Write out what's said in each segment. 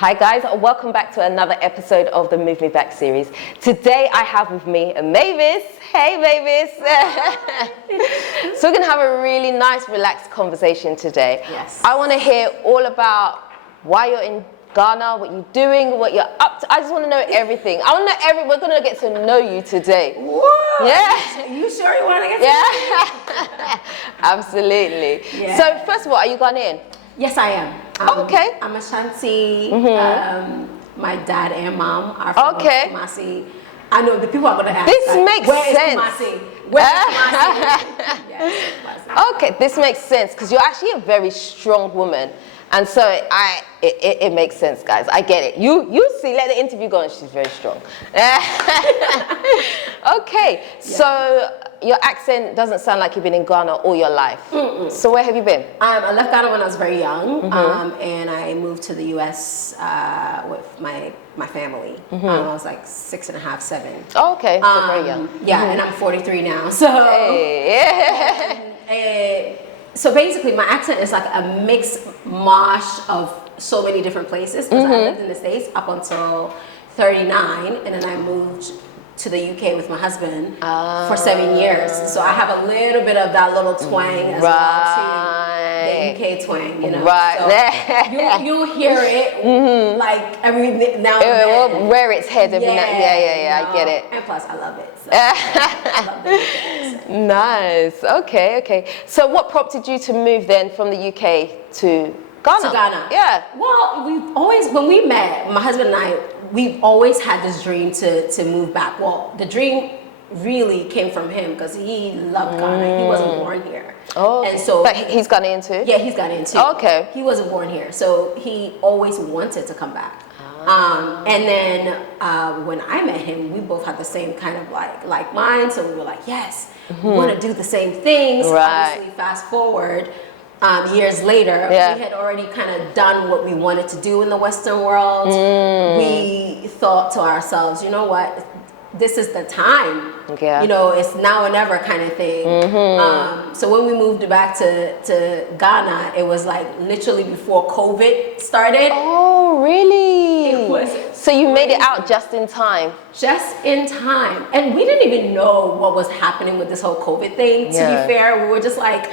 Hi guys, welcome back to another episode of the Move Me Back series. Today I have with me Mavis. Hey Mavis. So we're going to have a really nice relaxed conversation today. Yes. I want to hear all about why you're in Ghana, what you're doing, what you're up to. I just want to know everything. I want to know we're going to get to know you today. Whoa. Yeah. You sure you want to get to know Yeah. Absolutely. Yeah. So first of all, are you Ghanaian? Yes, I am. Okay. I'm Ashanti. My dad and mom are from Kumasi. I know the people are going to ask. This like, makes where sense. Is Kumasi? Where is Kumasi? Yes, Kumasi. Okay, this makes sense because you're actually a very strong woman, and so it makes sense, guys. I get it. You see, let the interview go, and she's very strong. Okay, so your accent doesn't sound like you've been in Ghana all your life. So where have you been? I left Ghana when I was very young, and I moved to the U.S. With my family. I was like 6.5, 7. Oh, okay, so very young. Yeah, and I'm 43 now. So, so basically, my accent is like a mixed mash of so many different places. Because I lived in the States up until 39, and then I moved to the UK with my husband for 7 years. So I have a little bit of that little twang as well too. The UK twang, you know. Right. So you'll hear it like every now and then. It will rear its head every now. Yeah, I get it. And plus, I love it. So I love the UK accent. Nice. Okay. So what prompted you to move then from the UK to Ghana? To Ghana. Yeah. Well, we've always, when we met, my husband and I, we've always had this dream to move back. Well, the dream really came from him because he loved Ghana. He wasn't born here. Oh, and so but he's Ghanaian too? Yeah, he's Ghanaian too. Okay. He wasn't born here, so he always wanted to come back. And then when I met him, we both had the same kind of like mind. So we were like, yes, we want to do the same things. Right. Obviously, fast forward. Years later, we had already kind of done what we wanted to do in the Western world. We thought to ourselves, you know what, this is the time. Yeah. You know, it's now or never kind of thing. So when we moved back to Ghana, it was like literally before COVID started. Oh, really? It was. So you made it out just in time? Just in time. And we didn't even know what was happening with this whole COVID thing, to be fair. We were just like,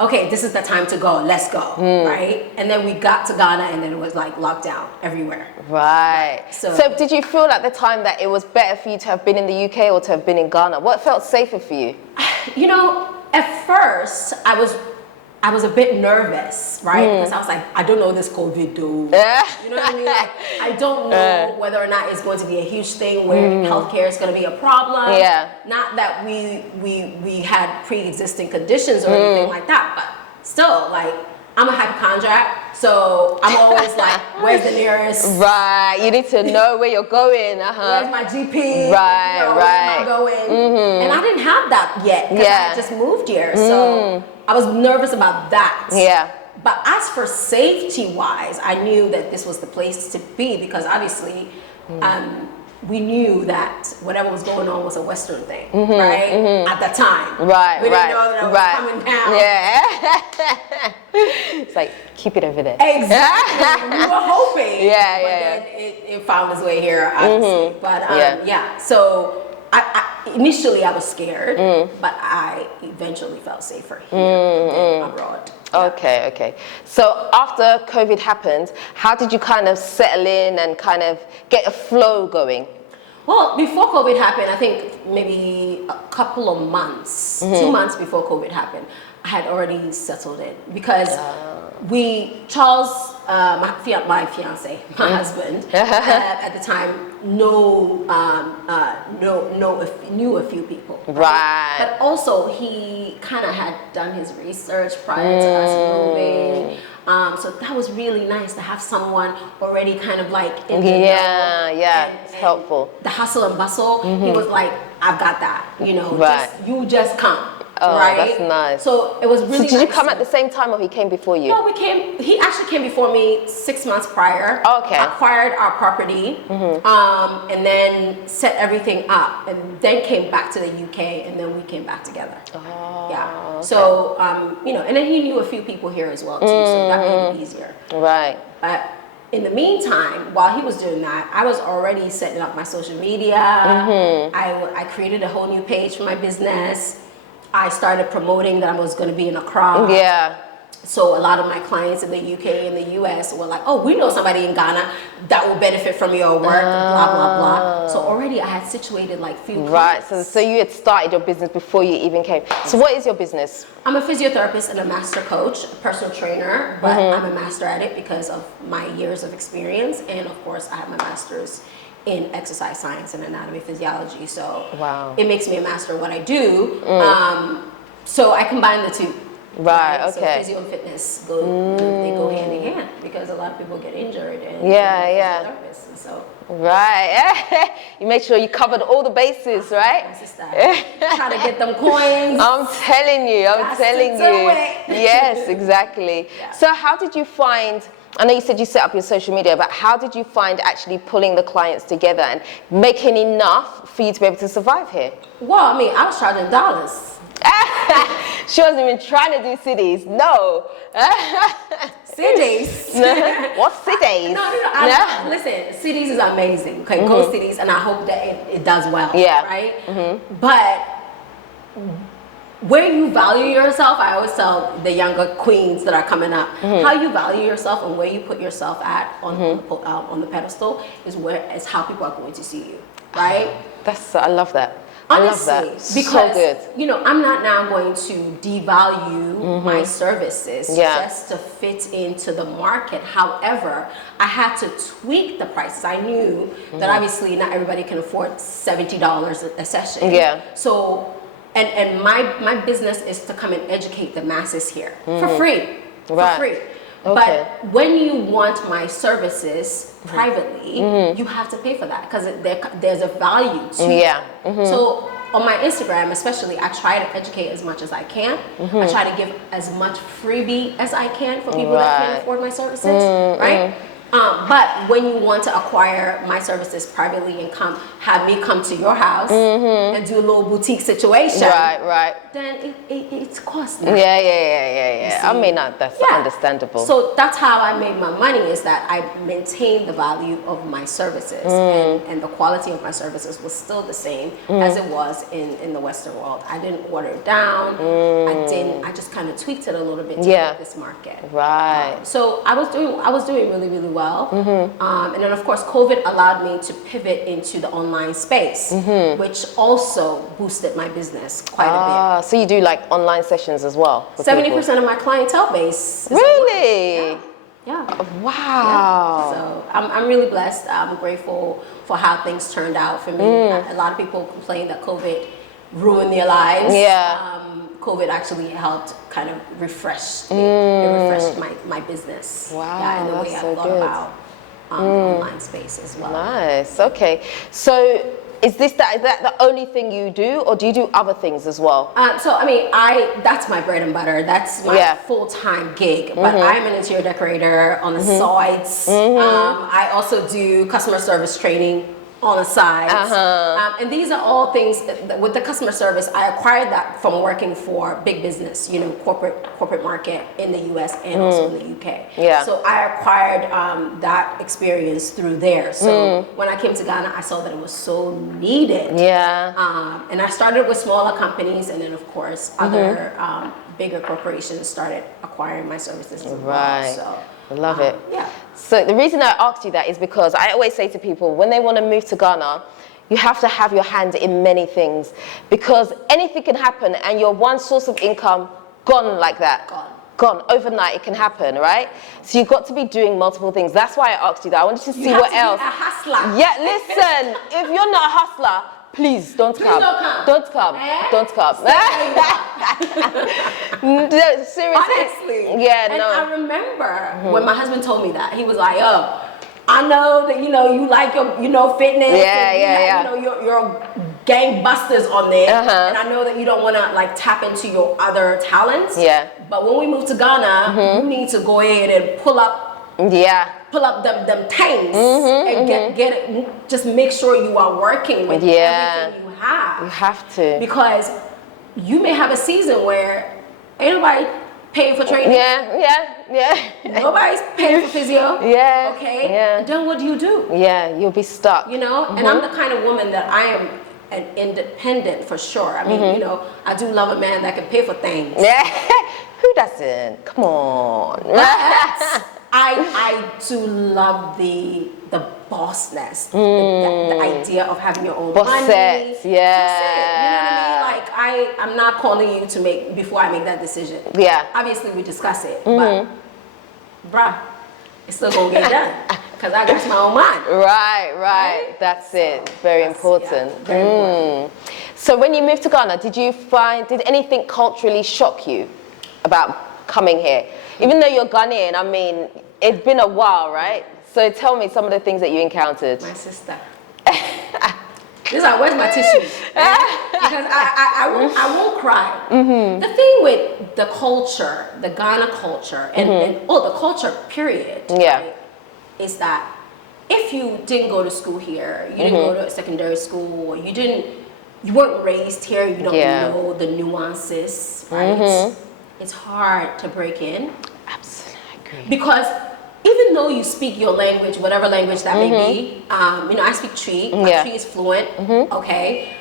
okay, this is the time to go, let's go, right? And then we got to Ghana and then it was like lockdown everywhere. Right. So did you feel at the time that it was better for you to have been in the UK or to have been in Ghana? What felt safer for you? You know, at first I was a bit nervous, right? Because I was like, I don't know this COVID though. You know what I mean? Like, I don't know whether or not it's going to be a huge thing where healthcare is going to be a problem. Yeah. Not that we had pre-existing conditions or anything like that, but still, like, I'm a hypochondriac, so I'm always like, where's the nearest? Right, you need to know where you're going. Where's my GP? Right, you know, where am I going? And I didn't have that yet because I had just moved here, so I was nervous about that. Yeah. But as for safety-wise, I knew that this was the place to be because obviously we knew that whatever was going on was a Western thing, right? At the time. Right, we didn't know that it was coming down. Yeah. It's like, keep it over there. Exactly. We were hoping. Yeah. Then it found its way here, obviously. But so initially I was scared, but I eventually felt safer here than abroad. Okay. So after COVID happened, how did you kind of settle in and kind of get a flow going? Well, before COVID happened, I think maybe a couple of months, 2 months before COVID happened, I had already settled in because Charles, my fiance, my husband, at the time, knew a few people. Right. But also, he kind of had done his research prior to us moving. So that was really nice to have someone already kind of like in the know. It's helpful. The hustle and bustle, he was like, I've got that, you know, just come. Oh, right? That's nice. So it was really So did you nice come at the same time or he came before you? No, he actually came before me 6 months prior. Okay. Acquired our property, and then set everything up, and then came back to the UK, and then we came back together. Oh, yeah. okay. So, you know, and then he knew a few people here as well too, so that made it easier. Right. But in the meantime, while he was doing that, I was already setting up my social media. I created a whole new page for my business. I started promoting that I was going to be in a crowd. Yeah. So a lot of my clients in the UK and the US were like, oh, we know somebody in Ghana that will benefit from your work, blah, blah, blah. So already I had situated like few clients. Right, so you had started your business before you even came. So what is your business? I'm a physiotherapist and a master coach, a personal trainer, but I'm a master at it because of my years of experience. And of course, I have my master's in exercise science and anatomy physiology. So it makes me a master in what I do. So I combine the two. Right, okay. So physio and fitness they go hand in hand because a lot of people get injured and physiotherapists, and so right. You make sure you covered all the bases, right? That's just that. Try to get them coins. I'm telling you. Yes, exactly. Yeah. So how did you find, I know you said you set up your social media, but how did you find actually pulling the clients together and making enough for you to be able to survive here? Well, I mean, I was charging dollars. She wasn't even trying to do cities. No. Cities. What cities? No. Listen, cities is amazing. Okay, go cities, and I hope that it does well. Yeah. Right. But where you value yourself, I always tell the younger queens that are coming up, how you value yourself and where you put yourself at on the pedestal is how people are going to see you. Right. I love that. Honestly, I love that. because so good. You know, I'm not now going to devalue my services just to fit into the market. However, I had to tweak the prices. I knew that obviously not everybody can afford $70 a session. Yeah. So, and my business is to come and educate the masses here for free. Right. For free. Okay. But when you want my services privately, you have to pay for that because there's a value to it. So on my Instagram especially, I try to educate as much as I can. I try to give as much freebie as I can for people that can't afford my services, right? But when you want to acquire my services privately and have me come to your house and do a little boutique situation, then it's costly. Yeah. I mean, that's understandable. So that's how I made my money, is that I maintained the value of my services and the quality of my services was still the same as it was in the Western world. I didn't water it down. I just kind of tweaked it a little bit to fit this market. Right. So I was doing really, really well. And then of course COVID allowed me to pivot into the online space, which also boosted my business quite a bit. So you do like online sessions as well? 70% of my clientele base. Really? Yeah. Wow. Yeah. So I'm really blessed. I'm grateful for how things turned out for me. A lot of people complain that COVID ruined their lives. Yeah. COVID actually helped kind of refresh me. It refreshed my business. Wow, and the way I thought about the online space as well. Nice. Okay. So is that the only thing you do, or do you do other things as well? So I mean, that's my bread and butter. That's my full-time gig. But I'm an interior decorator on the sides. I also do customer service training on the side. And these are all things with the customer service. I acquired that from working for big business, you know, corporate market in the US and also in the UK. Yeah. So I acquired that experience through there. So when I came to Ghana, I saw that it was so needed. Yeah. And I started with smaller companies, and then of course other bigger corporations started acquiring my services as well. So I love it. Yeah. So the reason I asked you that is because I always say to people, when they want to move to Ghana, you have to have your hand in many things, because anything can happen and your one source of income gone like that. Gone overnight. It can happen, right? So you've got to be doing multiple things. That's why I asked you that. I wanted to see what else. Be a hustler. Yeah, listen, if you're not a hustler, please don't come. Don't come. Don't come. No, seriously. Honestly. Yeah, and no. I remember when my husband told me that, he was like, "Oh, I know that you like your fitness. Yeah. You're gangbusters on there, and I know that you don't want to like tap into your other talents. Yeah. But when we move to Ghana, you need to go ahead and pull up them tanks and get it. Just make sure you are working with everything you have. You have to, because you may have a season where ain't nobody paying for training. Yeah. Nobody's paying for physio. Yeah. Okay. Yeah. And then what do? Yeah, you'll be stuck. You know, and I'm the kind of woman that I am an independent for sure. I mean, you know, I do love a man that can pay for things. Yeah. Who doesn't? Come on. But I do love the bossness, the idea of having your own money. Bossets, yeah. That's it. You know what I mean? Like I'm not calling you to make before I make that decision. Yeah. Obviously we discuss it, but bruh, it's still gonna get done because I got my own mind. Right. That's it. Very important. Yeah, very important. So when you moved to Ghana, did anything culturally shock you about coming here? Even though you're Ghanaian, I mean, it's been a while, right? So tell me some of the things that you encountered. My sister. This is where's my tissue? Because I won't cry. The thing with the culture, the Ghana culture, and the culture period, right, is that if you didn't go to school here, you didn't go to secondary school, or you weren't raised here, you don't know the nuances, right? It's hard to break in. Absolutely agree. Because even though you speak your language, whatever language that may be, you know, I speak Twi, my Twi is fluent, okay?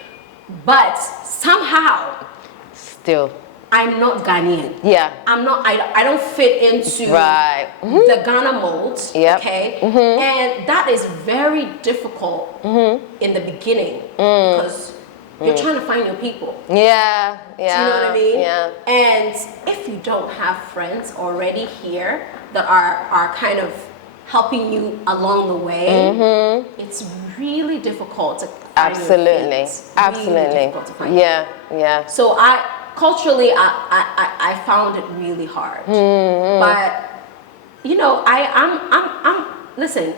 But somehow, still, I'm not Ghanaian. Yeah. I'm not, I don't fit into the Ghana mold, okay? And that is very difficult in the beginning because you're trying to find your people. Yeah. Do you know what I mean? Yeah. And if you don't have friends already here that are kind of helping you along the way, it's really difficult to find your feet. Absolutely. Really difficult to find Yeah. So culturally I found it really hard. But you know, listen,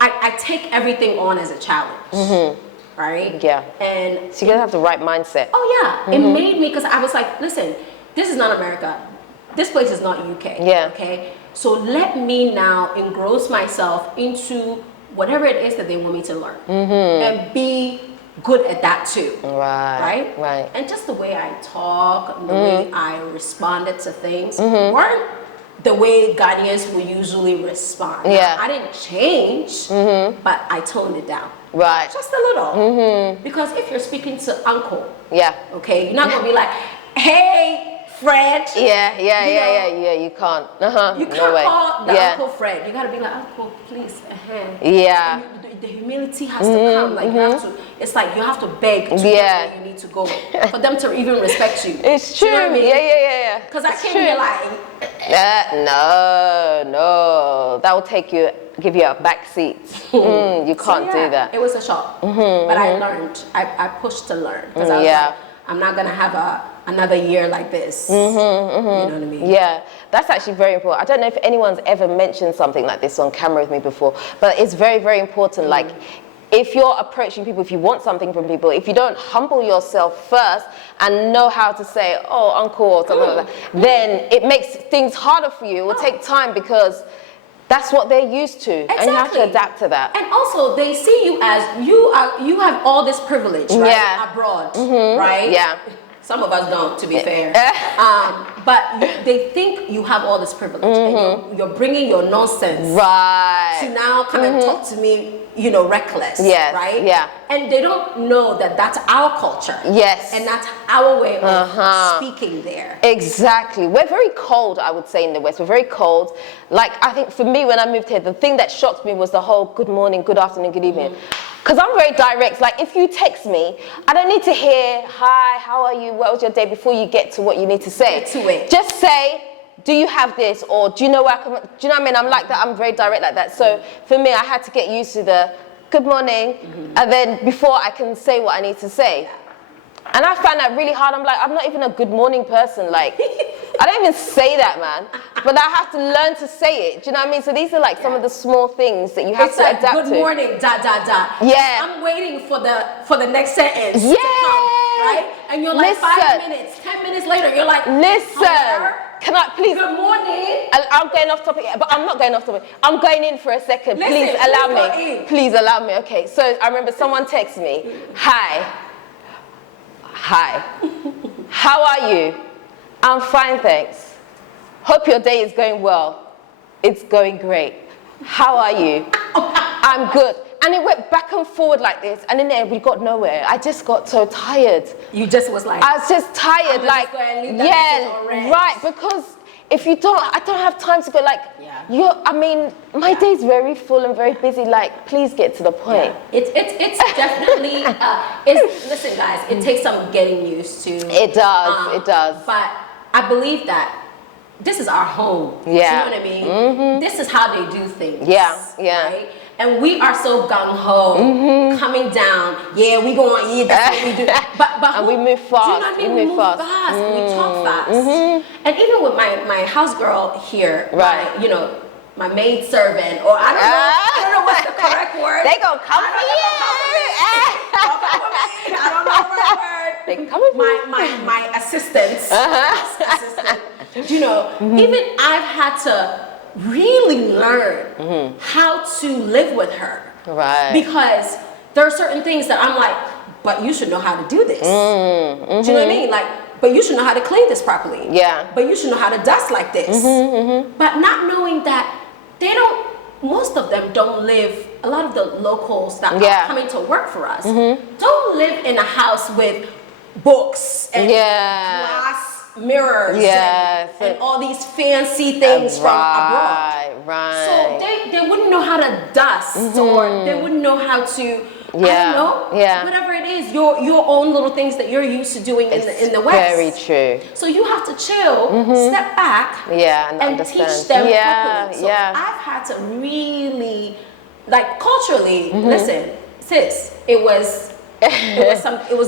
I take everything on as a challenge. Right? Yeah. And so you gotta have the right mindset. Oh yeah. It made me, because I was like, listen, this is not America. This place is not UK. Yeah. Okay. So let me now engross myself into whatever it is that they want me to learn. And be good at that too. Right? And just the way I talk, the way I responded to things weren't the way Ghanaians will usually respond. Yeah. I didn't change, but I toned it down. Right. Just a little. Because if you're speaking to uncle, okay, you're not gonna be like, hey, Fred. Yeah, you can't. You can't call the uncle Fred. You gotta be like, uncle, please. Yeah. And the humility has to come. Like you have to. It's like you have to beg to go where you need to go for them to even respect you. It's true. You know what I mean? Yeah. Because I came here like. No. That will give you a back seat. You can't do that. It was a shock. But I learned. I pushed to learn. Because I was like, I'm not gonna have another year like this. You know what I mean? Yeah, that's actually very important. I don't know if anyone's ever mentioned something like this on camera with me before, but it's very, very important. Like, if you're approaching people, if you want something from people, if you don't humble yourself first and know how to say, oh, uncle, or something like that, then it makes things harder for you. It will take time because that's what they're used to. Exactly. And you have to adapt to that. And also, they see you as, you have all this privilege, right? Abroad, right? Yeah. Some of us don't, to be fair. But they think you have all this privilege, and you're bringing your nonsense to now come and talk to me, you know, reckless, right? Yeah. And they don't know that that's our culture. Yes. And that's our way of speaking there. Exactly. We're very cold, I would say, in the West. We're very cold. Like, I think for me, when I moved here, the thing that shocked me was the whole good morning, good afternoon, good evening. Because I'm very direct. Like, if you text me, I don't need to hear, hi, how are you, what was your day, before you get to what you need to say. Get to it. Just say, do you have this? Or do you know where I come, do you know what I mean? I'm like that. I'm very direct like that. So for me, I had to get used to the good morning, and then before I can say what I need to say. And I find that really hard. I'm like, I'm not even a good morning person. Like, I don't even say that, man. But I have to learn to say it. Do you know what I mean? So these are like some of the small things that you have to adapt to. Good morning, Yeah. I'm waiting for the next sentence to come, right? And you're like 5 minutes, 10 minutes later, you're like, listen. Can I please? Good morning. I'm going off topic, but I'm not going off topic. I'm going in for a second. Please allow me. Please allow me. Okay. So I remember someone texted me, hi. How are you? I'm fine, thanks. Hope your day is going well. It's going great. How are you? I'm good. And it went back and forward like this, and in there we got nowhere. I just got so tired. You just was like, I was just tired, I'm like, just gonna leave that right, because if you don't, I don't have time to go, like, I mean, my day's very full and very busy, like, please get to the point. Yeah. It's definitely, listen guys, it takes some getting used to. It does, it does. But I believe that this is our home. Yeah. You know what I mean? Mm-hmm. This is how they do things. Yeah, yeah. Right? And we are so gung-ho, coming down. Yeah, we go on, yeah, that's what we do. But and we move fast. Do you know what I mean? We move fast. We talk fast. And even with my house girl here, right? My maid servant, or I don't know what's the correct word. They gonna come for you. I don't know the right word. They coming for you. My assistants. Even I've had to really learn how to live with her. Right. Because there are certain things that I'm like, but you should know how to do this. Do you know what I mean? Like, but you should know how to clean this properly. Yeah. But you should know how to dust like this. But not knowing that most of them don't live, a lot of the locals that are coming to work for us, don't live in a house with books and glass mirrors and all these fancy things from abroad. Right. So they wouldn't know how to dust or they wouldn't know how to, I don't know, whatever it is, your own little things that you're used to doing in the West. Very true. So you have to chill, step back, and teach them properly. So I've had to really, like, culturally, listen, sis, it was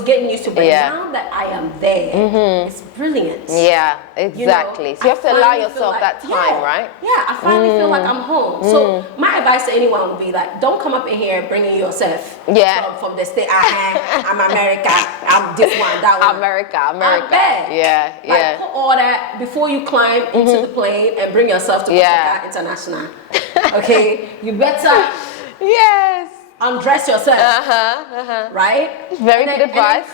getting used to, but now that I am there, it's brilliant. Yeah, exactly. So you have to allow yourself that time, right? Yeah, I finally feel like I'm home. So my advice to anyone would be like, don't come up in here bringing yourself from the state. I'm America. I'm this one, that one. America. Like, put all that before you climb into the plane and bring yourself to Africa International. Okay, you better. Yes. Undress yourself, right? Very good advice.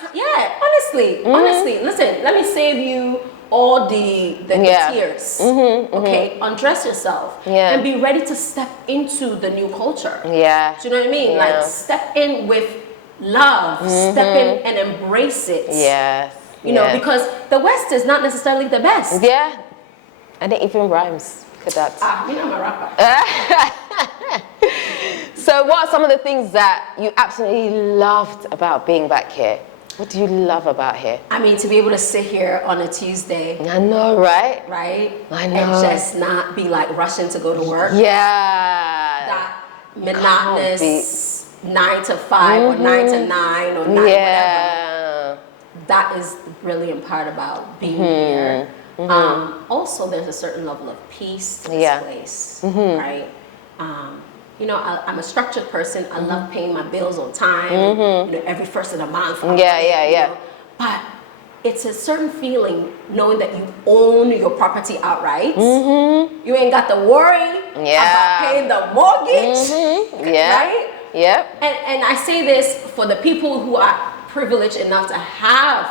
Honestly, listen, let me save you all the tears. Okay, undress yourself and be ready to step into the new culture. Yeah. Do you know what I mean? Like, step in with love, step in and embrace it. Yes. You know, because the West is not necessarily the best. Yeah. And it even rhymes. Look at that. I'm a rapper. So what are some of the things that you absolutely loved about being back here? What do you love about here? I mean, to be able to sit here on a Tuesday. I know, right? Right? I know. And just not be like rushing to go to work. Yeah. That monotonous 9 to 5 or 9 to 9 or 9 whatever. That is the brilliant part about being here. Also, there's a certain level of peace to this place, right? I'm a structured person. I love paying my bills on time, every first of the month. But it's a certain feeling knowing that you own your property outright. You ain't got to worry about paying the mortgage, right? Yep. And I say this for the people who are privileged enough to have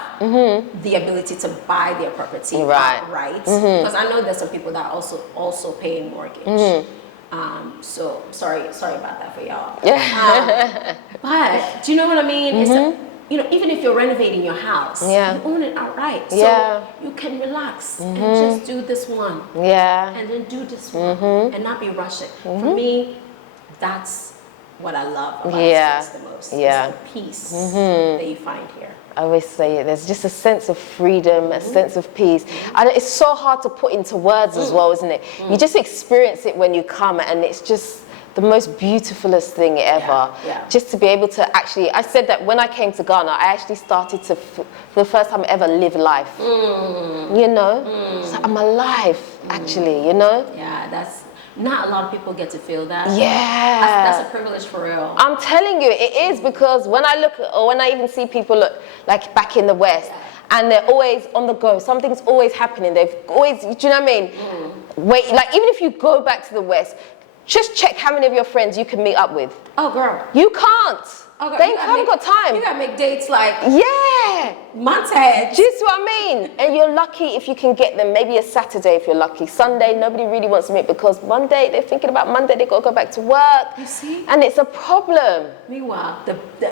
the ability to buy their property outright. Because I know there's some people that are also paying mortgage. So sorry about that for y'all. But do you know what I mean? It's even if you're renovating your house, you own it outright. So you can relax and just do this one. And then do this one and not be rushing. For me, that's what I love about this place the most. It's the peace that you find here. I always say it, there's just a sense of freedom, a sense of peace. And it's so hard to put into words as well, isn't it? You just experience it when you come, and it's just the most beautifulest thing ever. Just to be able to actually, I said that when I came to Ghana, I actually started to, for the first time ever, live life. You know? So I'm alive, actually, you know? Yeah, that's... Not a lot of people get to feel that. That's a privilege for real. I'm telling you, it is, because when I look at, or when I even see people look like back in the West, and they're always on the go. Something's always happening. They've always, do you know what I mean? Wait, like even if you go back to the West, just check how many of your friends you can meet up with. Oh, girl. You can't. Oh, girl, they haven't got time. You gotta make dates like. Yeah. months ahead. Do you see what I mean? And you're lucky if you can get them, maybe a Saturday if you're lucky. Sunday, nobody really wants to meet because Monday, they're thinking about Monday, they've got to go back to work. You see? And it's a problem. Meanwhile,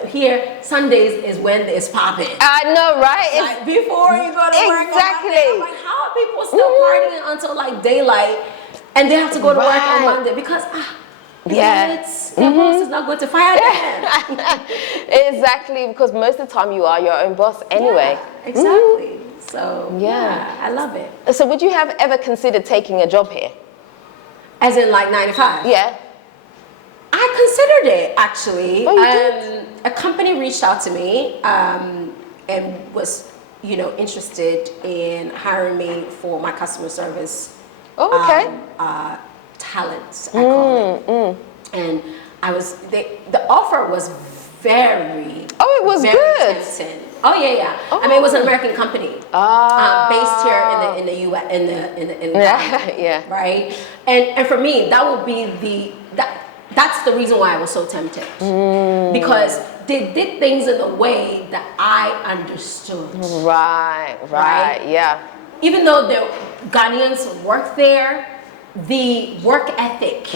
here, Sundays is when it's popping. I know, right? Like before you go to work. Exactly. I'm like, how are people still partying until like daylight and they have to go to work on Monday? Because their boss is not going to fire them. Exactly, because most of the time you are your own boss anyway. Yeah, exactly. So yeah, I love it. So would you have ever considered taking a job here? As in like 9 to 5? Yeah. I considered it actually. Oh, you did? A company reached out to me and was, interested in hiring me for my customer service. Oh, okay. Talents, I call it. And the offer was very, it was very good. tempting. Oh yeah. I mean, it was an American company, based here in the U.S. in yeah. Right. And for me, that would be that's the reason why I was so tempted, because they did things in a way that I understood. Right. Yeah. Even though the Ghanaians work there, the work ethic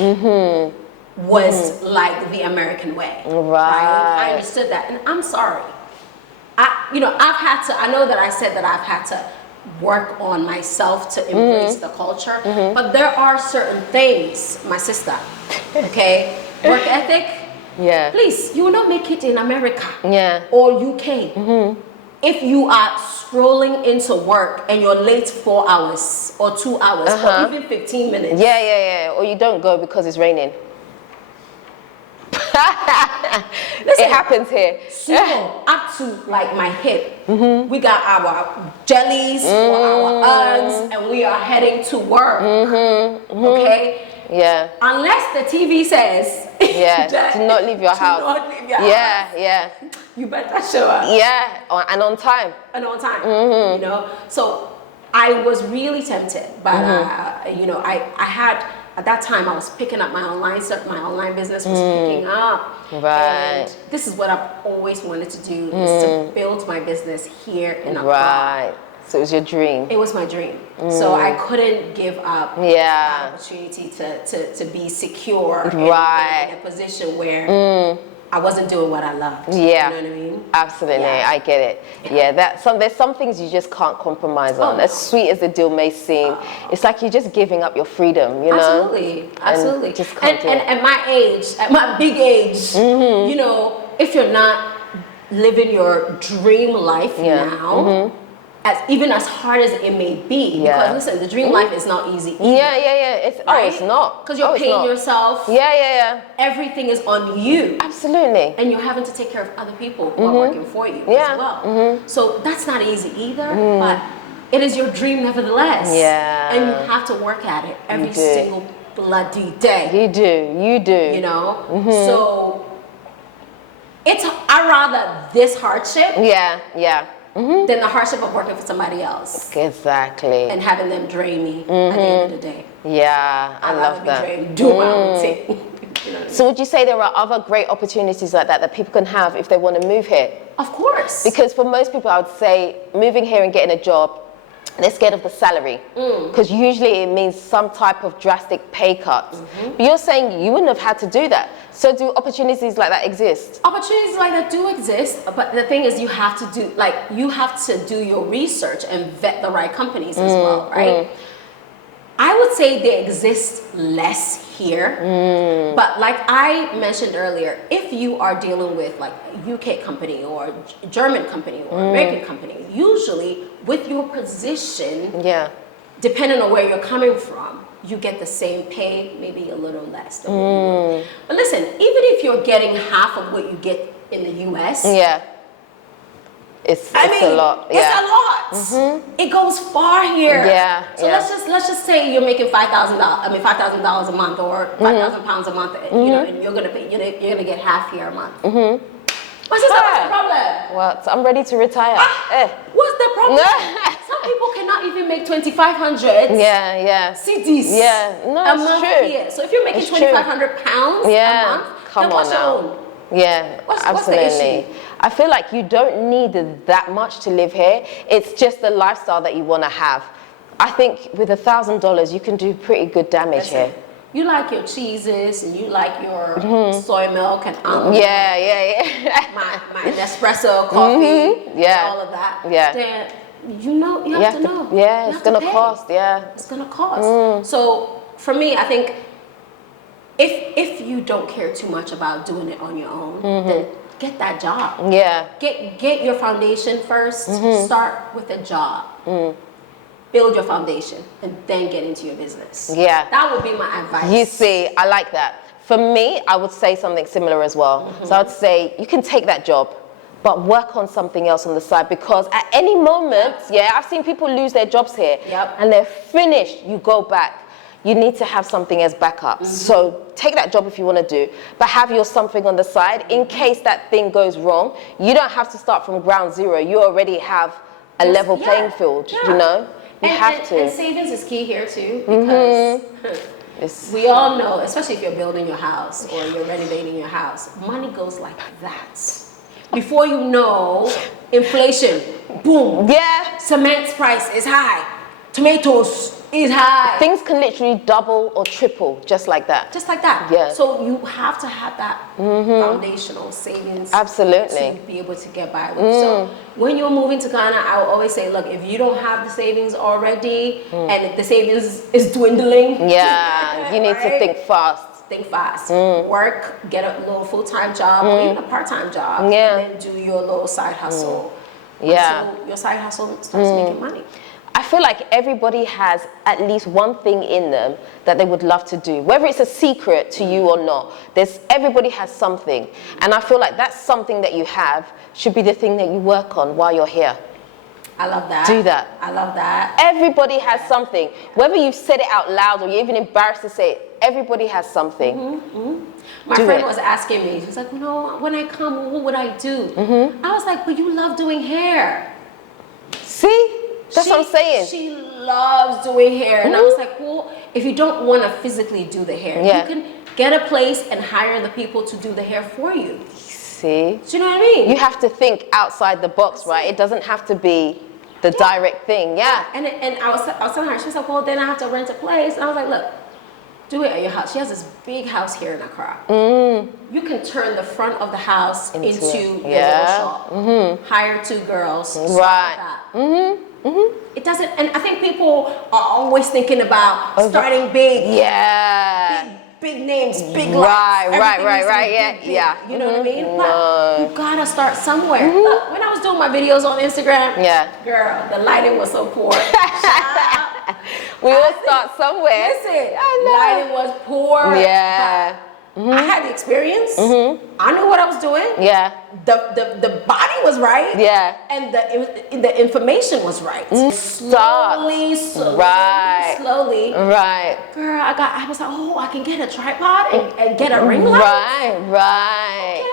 was like the American way. Right. I understood that, and I'm sorry. I know that I said that I've had to work on myself to embrace the culture, but there are certain things, my sister, okay, work ethic. Yeah. Please, you will not make it in America. Yeah. Or UK. If you are strolling into work and you're late 4 hours or 2 hours or even 15 minutes. Yeah. Or you don't go because it's raining. Listen, it happens here. So up to like my hip, we got our jellies, our Uggs, and we are heading to work. Okay? Yeah. Unless the TV says, do not leave your house. Not leave your house. Yeah. You better show up. Yeah, and on time. So I was really tempted, but I had. At that time, I was picking up my online stuff. My online business was picking up. Right. And this is what I've always wanted to do, is to build my business here in Accra. Right. So it was your dream. It was my dream. So I couldn't give up that opportunity to be secure in a position where I wasn't doing what I loved. Yeah. You know what I mean? Absolutely. Yeah. I get it. Yeah. There's some things you just can't compromise on. No. As sweet as the deal may seem, it's like you're just giving up your freedom, you know? Absolutely. And just can't do it. At my age, at my big age, if you're not living your dream life now, even as hard as it may be, because listen, the dream life is not easy either. Yeah. It's not. Because you're paying yourself. Yeah. Everything is on you. Absolutely. And you're having to take care of other people who are working for you as well. So that's not easy either, but it is your dream nevertheless. Yeah. And you have to work at it every single bloody day. You do. So I'd rather this hardship than the hardship of working for somebody else. Exactly. And having them drain me at the end of the day. Yeah, I love that. Drained, do my own thing. So would you say there are other great opportunities like that people can have if they want to move here? Of course. Because for most people, I would say moving here and getting a job, they're scared of the salary, because usually it means some type of drastic pay cuts. But you're saying you wouldn't have had to do that. So do opportunities like that exist? Opportunities like that do exist, but the thing is you have to do your research and vet the right companies as well, right? I would say they exist less here, but like I mentioned earlier, if you are dealing with like a UK company or German company or American company, usually with your position, depending on where you're coming from, you get the same pay, maybe a little less than what you would. But listen, even if you're getting half of what you get in the US, it's a lot. It's a lot. It goes far here. So let's just say you're making $5,000 a month or 5,000 pounds a month. And you're gonna get half here a month. What's the problem? Well, I'm ready to retire. What's the problem? Some people cannot even make 2,500. CDs. No, a it's month true. here. So if you're making 2,500 pounds a month, come then on what's now. your own? Yeah, absolutely. What's the issue? I feel like you don't need that much to live here. It's just the lifestyle that you want to have. I think with $1,000, you can do pretty good damage here. You like your cheeses and you like your soy milk and almond Yeah. my Nespresso coffee, Yeah. all of that. Yeah. Then you have to know. Yeah, You it's have to gonna pay. cost. Yeah, It's gonna cost. So for me, I think if you don't care too much about doing it on your own, then get that job. yeah, Get your foundation first. Start with a job. Build your foundation and then get into your business. yeah. That would be my advice. You see, I like that. For me, I would say something similar as well. So I'd say you can take that job, but work on something else on the side, because at any moment, I've seen people lose their jobs here and they're finished. You go back. You need to have something as backup. So take that job if you want to do, but have your something on the side in case that thing goes wrong. You don't have to start from ground zero. You already have a level playing field, you know? You have to. And savings is key here too, because we all know, especially if you're building your house or you're renovating your house, money goes like that. Before you know, inflation, boom. Yeah. Cement's price is high. Tomatoes is high. Things can literally double or triple just like that. Just like that. Yeah. So you have to have that foundational savings. Absolutely. To be able to get by with. So when you're moving to Ghana, I will always say, look, if you don't have the savings already and if the savings is dwindling. Yeah, you need to think fast. Think fast. Work, get a little full-time job or even a part-time job. Yeah. And then do your little side hustle. Yeah. Until your side hustle starts making money. I feel like everybody has at least one thing in them that they would love to do, whether it's a secret to you or not. Everybody has something, and I feel like that's something that you have should be the thing that you work on while you're here. I love that. Do that. I love that. Everybody has something, whether you've said it out loud or you're even embarrassed to say it. Everybody has something. My friend was asking me. She was like, when I come, what would I do? I was like, but you love doing hair. See? That's what I'm saying. She loves doing hair. And I was like, well, if you don't want to physically do the hair, you can get a place and hire the people to do the hair for you. See? Do you know what I mean? You have to think outside the box, right? It doesn't have to be the direct thing. Yeah. And I was telling her, she was like, well, then I have to rent a place. And I was like, look, do it at your house. She has this big house here in Accra. You can turn the front of the house into your little shop. Hire 2 girls. Right. It doesn't, and I think people are always thinking about starting big. Yeah. Big names, big lights. Right. Big, yeah. You know what I mean? But you gotta start somewhere. Look, when I was doing my videos on Instagram, girl, the lighting was so poor. We all start somewhere. Listen, lighting was poor. Yeah. I had the experience. I knew what I was doing. Yeah. The body was right. Yeah. And the information was right. Slowly. Right. Girl, I was like, oh, I can get a tripod and get a ring light. Right.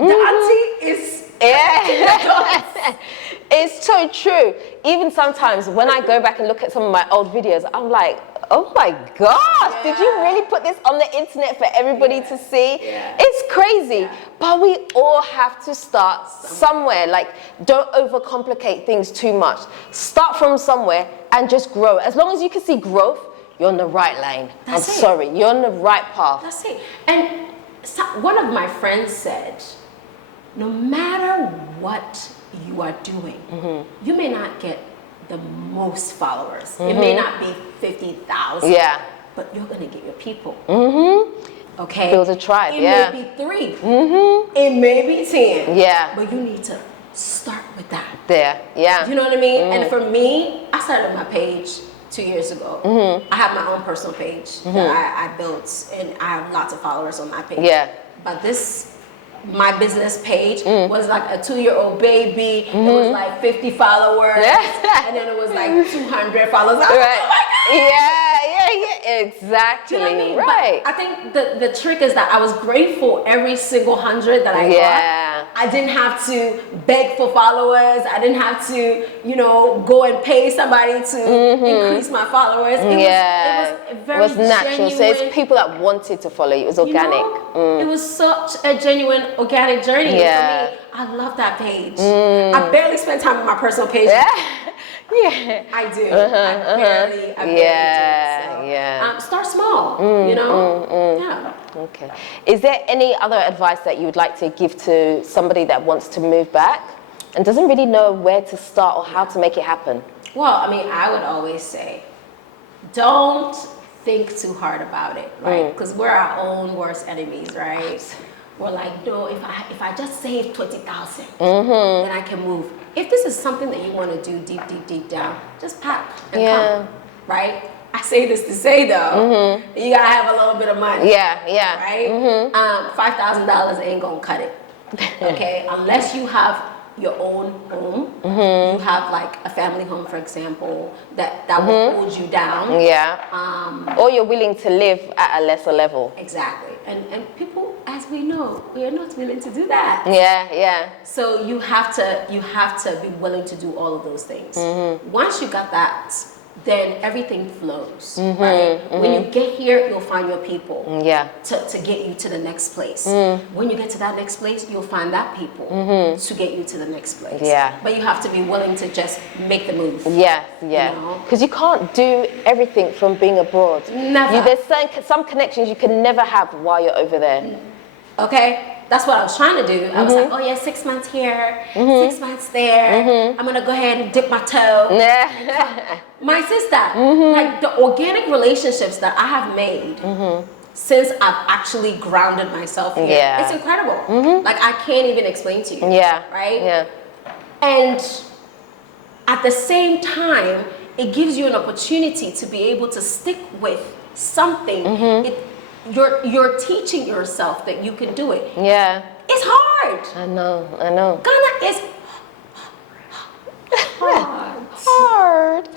Okay. The auntie is. Yeah. It's so true. Even sometimes when I go back and look at some of my old videos, I'm like, oh my gosh, did you really put this on the internet for everybody to see? It's crazy. But we all have to start somewhere. Like, don't overcomplicate things too much. Start from somewhere and just grow. As long as you can see growth, you're on the right lane. Sorry, you're on the right path. That's it. And one of my friends said, no matter what you are doing, you may not get the most followers. It may not be 50,000. Yeah. But you're gonna get your people. Okay. Build a tribe. It may be 3. It may be 10. Yeah. But you need to start with that. Yeah. You know what I mean? And for me, I started my page 2 years ago. I have my own personal page that I built, and I have lots of followers on my page. Yeah. But my business page was like a 2-year-old baby. It was like 50 followers, and then it was like 200 followers. I was like, oh my God. Yeah, exactly. Do you know what I mean? Right. But I think the trick is that I was grateful every single 100 that I got. I didn't have to beg for followers. I didn't have to, you know, go and pay somebody to increase my followers. It was natural. So it's people that wanted to follow you. It was organic. You know, it was such a genuine, organic journey. Yeah. For me, I love that page. I barely spend time on my personal page. Yeah, I do. I barely do. So, start small, you know? Yeah. Okay. Is there any other advice that you would like to give to somebody that wants to move back and doesn't really know where to start or how to make it happen? Well, I mean, I would always say, don't think too hard about it, right? Because we're our own worst enemies, right? We're like, no, if I just save 20,000, then I can move. If this is something that you want to do deep down, just pack and come, right? I say this to say though, you gotta have a little bit of money. Right? $5,000 ain't gonna cut it. Okay, unless you have your own home, you have like a family home, for example, that will hold you down. Or you're willing to live at a lesser level. Exactly. And people, as we know, we are not willing to do that. So you have to be willing to do all of those things. Once you got that, then everything flows, right? When you get here, you'll find your people to get you to the next place. When you get to that next place, you'll find that people to get you to the next place. But you have to be willing to just make the move. Because you can't do everything from being abroad. Never. There's some connections you can never have while you're over there. Okay? That's what I was trying to do. I was like, oh yeah, 6 months here, 6 months there. I'm gonna go ahead and dip my toe. My sister, like the organic relationships that I have made since I've actually grounded myself here, it's incredible. Like I can't even explain to you. Right? And at the same time, it gives you an opportunity to be able to stick with something. You're teaching yourself that you can do it. It's hard. I know. Ghana is hard. Hard.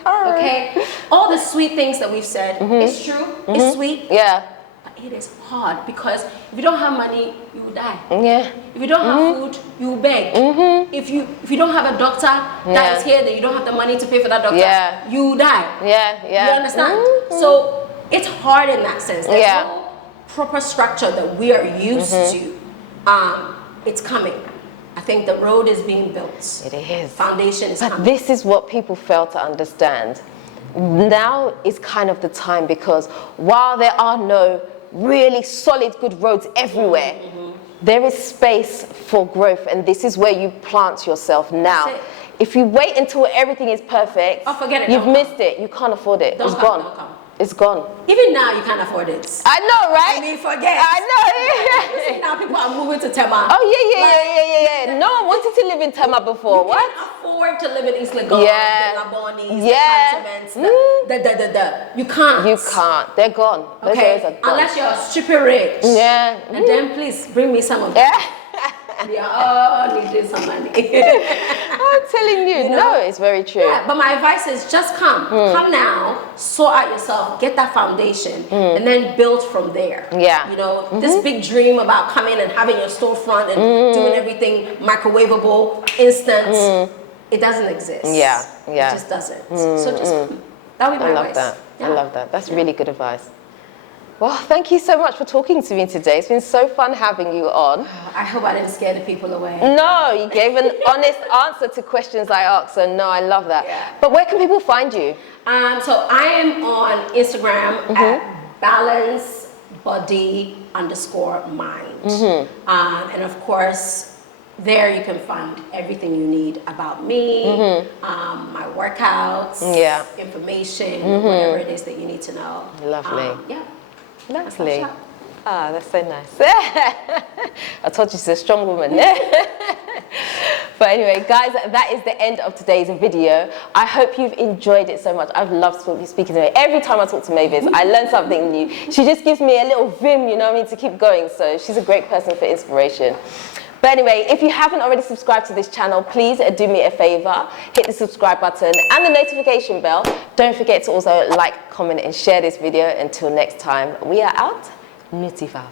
All the sweet things that we've said, it's true, it's sweet. But it is hard because if you don't have money, you will die. If you don't have food, you will beg. If you don't have a doctor that is here, that you don't have the money to pay for that doctor, you will die. You understand? So it's hard in that sense. There's no proper structure that we are used to. It's coming. I think the road is being built. It is. Foundation is coming. But this is what people fail to understand. Now is kind of the time, because while there are no really solid good roads everywhere, there is space for growth, and this is where you plant yourself now. If you wait until everything is perfect, forget it. You've missed it. You can't afford it. It's gone. It's gone. Even now, you can't afford it. I know, right? I mean, forget. I know. Now people are moving to Tema. Oh, yeah. No one wanted to live in Tema before. You can't afford to live in East Legon, the Labonis, the Cantonments, You can't. You can't. They're gone. Those areas are gone. Unless you're super rich. And then please bring me some of that. We all needing some money. I'm telling you, no, it's very true. But my advice is just come. Come now, sort out yourself, get that foundation, and then build from there. You know, this big dream about coming and having your storefront and doing everything microwavable, instant, it doesn't exist. It just doesn't. So just come. That would be my advice. I love that. That's really good advice. Well, thank you so much for talking to me today. It's been so fun having you on. I hope I didn't scare the people away. No, you gave an honest answer to questions I asked, so no, I love that. But where can people find you? So I am on Instagram at balancebody_mind. And of course, there you can find everything you need about me, my workouts, information, whatever it is that you need to know. Lovely. Lovely. Ah, that's so nice. I told you she's a strong woman. But anyway, guys, that is the end of today's video. I hope you've enjoyed it so much. I've loved speaking to her. Every time I talk to Mavis, I learn something new. She just gives me a little vim, you know what I mean, to keep going. So she's a great person for inspiration. But anyway, if you haven't already subscribed to this channel, please do me a favor, hit the subscribe button and the notification bell. Don't forget to also like, comment and share this video. Until next time, we are out. Nutitfafa.